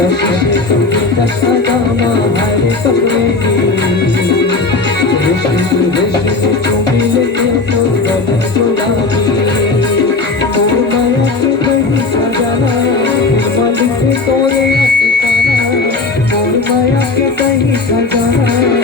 कश्मीर तुम्हें कसा दामा हरे कपड़े रेशमी तुम्हें लेके तो बदन गुलाबी और माया के बड़ी सजाना मालिक तो ये अफसाना और माया के बड़ी सजाना